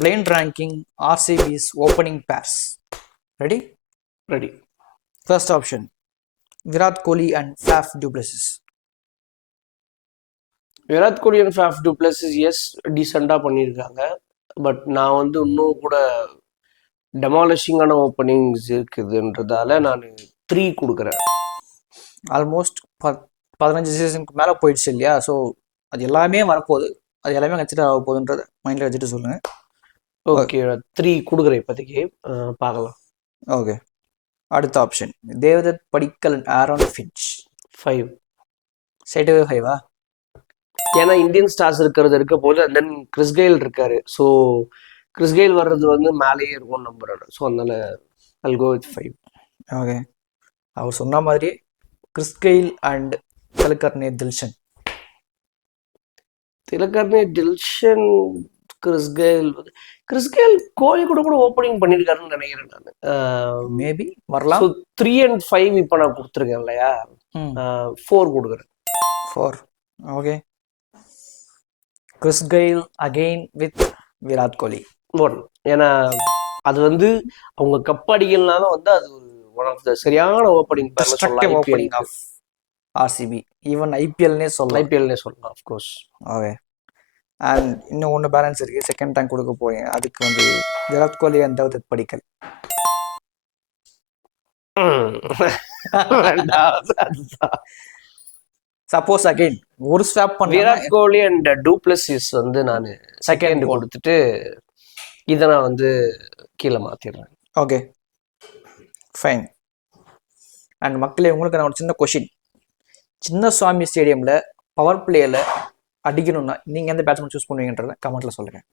blind ranking RCB's opening pairs. Ready? Ready. First option, Virat Kohli and Faf du Plessis. Virat Kohli and Faf du Plessis எஸ் டீசெண்டாக பண்ணியிருக்காங்க. But நான் வந்து இன்னும் கூட டெமாலிஷிங்கான ஓப்பனிங்ஸ் இருக்குதுன்றதால நான் 3 கொடுக்குறேன். ஆல்மோஸ்ட் 15 சீசனுக்கு மேலே போயிடுச்சு இல்லையா? ஸோ அது எல்லாமே வரப்போகுது, அது எல்லாமே கன்சிடர் ஆக போகுதுன்றத மைண்டில் வச்சுட்டு சொல்லுங்கள். ஓகே, 3 கொடுக்குறேன் இப்போதைக்கு, பார்க்கலாம். ஓகே. அடுத்த option, Devdutt Padikkal and Aaron Finch. 5. ஸ்ட்ரைட்டாகவே 5ஆ? ஏன்னா இந்தியன் ஸ்டார்ஸ் இருக்க போது அண்ட் தென் கிறிஸ் கெயில் இருக்காரு. ஸோ கிறிஸ் கெயில் வர்றது வந்து மேலேயே இருக்கும் நம்புறேன். ஸோ அதனால I'll go with 5. ஓகே. அவர் சொன்ன மாதிரி Chris Gayle and Tillakaratne Dilshan. Tillakaratne Dilshan, Chris Gayle Kohli கூட ஓப்பனிங் பண்ணியிருக்காருன்னு நினைக்கிறேன் நான். மேபி வரலாம். ஸோ 3 and 5 இப்போ நான் கொடுத்துருக்கேன் இல்லையா? 4 கொடுக்குறேன். 4. Okay. Chris Gayle again with Virat Kohli. ஏன்னா அது வந்து அவங்க கப்படிகள்னாலும் வந்து அது ஒரு ஒன் ஆஃப் த சரியான opening opening of RCB. Even ஐபிஎல்னே சொல்லலாம். ஆஃப்கோர்ஸ். ஓகே. அண்ட் இன்னும் ஒன்று பேலன்ஸ் இருக்குது, செகண்ட் டைம் கொடுக்க போறீங்க. அதுக்கு வந்து Virat Kohli and Devdutt Padikkal. Suppose again ஒரு ஸ்வாப் பண்ண Virat Kohli and to Plessis வந்து நான் செகண்ட் கொடுத்துட்டு இதை நான் வந்து கீழே மாற்றிடுறேன். Okay fine. அண்ட் மக்களே, உங்களுக்கு நான் ஒரு சின்ன கொஷின். சின்ன சுவாமி ஸ்டேடியமில் பவர் பிளேயில் அடிக்கணும்னா நீங்கள் எந்த பேட்ஸ்மேன் சூஸ் பண்ணுவீங்கன்றதை கமெண்ட்டில் சொல்லுங்கள்.